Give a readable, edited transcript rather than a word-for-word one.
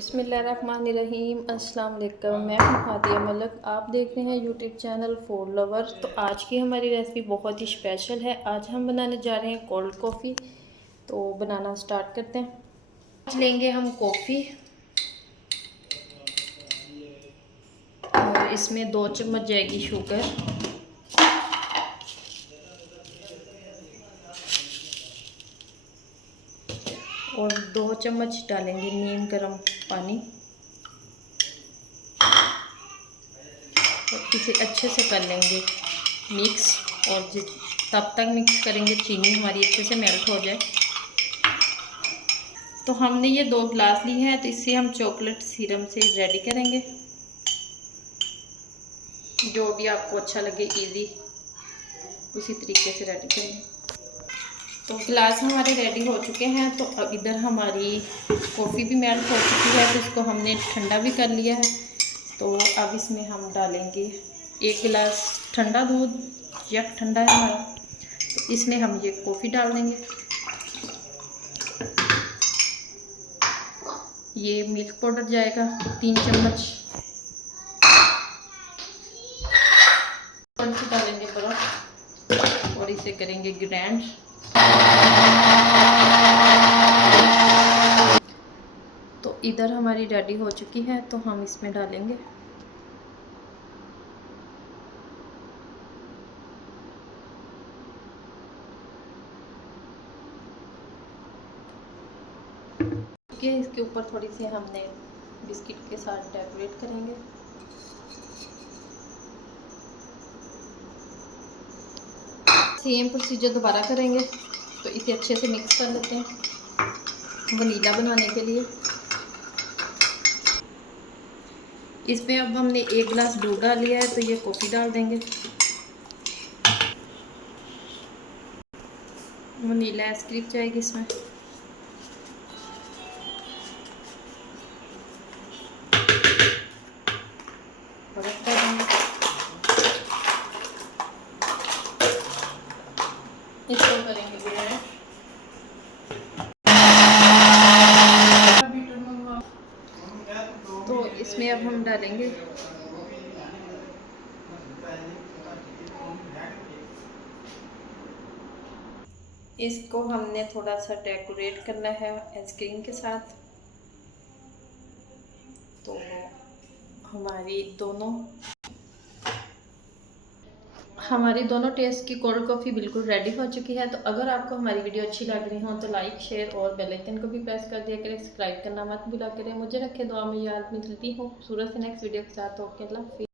बिस्मिल्लाहिर्रहमानिर्रहीम। अस्सलाम वालेकुम। मैं हूँ हादिया मलक, आप देख रहे हैं यूट्यूब चैनल फूड लवर। तो आज की हमारी रेसिपी बहुत ही स्पेशल है। आज हम बनाने जा रहे हैं कोल्ड कॉफ़ी। तो बनाना स्टार्ट करते हैं। आज लेंगे हम कॉफ़ी और इसमें 2 चम्मच जाएगी शुगर और 2 चम्मच डालेंगे नीम गर्म पानी और इसे अच्छे से कर लेंगे मिक्स। और तब तक मिक्स करेंगे चीनी हमारी अच्छे से मेल्ट हो जाए। तो हमने ये 2 गिलास ली हैं, तो इससे हम चॉकलेट सिरप से रेडी करेंगे। जो भी आपको अच्छा लगे इजी उसी तरीके से रेडी करेंगे। तो गिलास हमारे रेडी हो चुके हैं। तो अब इधर हमारी कॉफ़ी भी मेल्ट हो चुकी है, तो इसको हमने ठंडा भी कर लिया है। तो अब इसमें हम डालेंगे 1 गिलास ठंडा दूध, या ठंडा है हमारा। तो इसमें हम ये कॉफ़ी डाल देंगे। ये मिल्क पाउडर जाएगा 3 चम्मच। डालेंगे बर्फ और इसे करेंगे ग्राइंड। तो इधर हमारी रेडी हो चुकी है, तो हम इसमें डालेंगे इसके ऊपर थोड़ी सी हमने बिस्किट के साथ डेकोरेट करेंगे। सेम प्रोसीजर दोबारा करेंगे। तो इसे अच्छे से मिक्स कर लेते हैं वनीला बनाने के लिए। इसमें अब हमने 1 गिलास दूध डाल लिया है, तो ये कॉफ़ी डाल देंगे। वनीला आइसक्रीम जाएगी इसमें। इसको करेंगे ग्राइंड। तो इसमें अब हम डालेंगे इसको हमने थोड़ा सा डेकोरेट करना है आइसक्रीम के साथ। तो हमारी दोनों टेस्ट की कोल्ड कॉफ़ी बिल्कुल रेडी हो चुकी है। तो अगर आपको हमारी वीडियो अच्छी लग रही हो तो लाइक शेयर और बेल आइकन को भी प्रेस कर दिया करें। सब्सक्राइब करना मत भूला करें। मुझे रखे दुआ में याद। मिलती हूँ खूबसूरत से नेक्स्ट वीडियो के साथ। ओके, अल्लाह हाफिज़।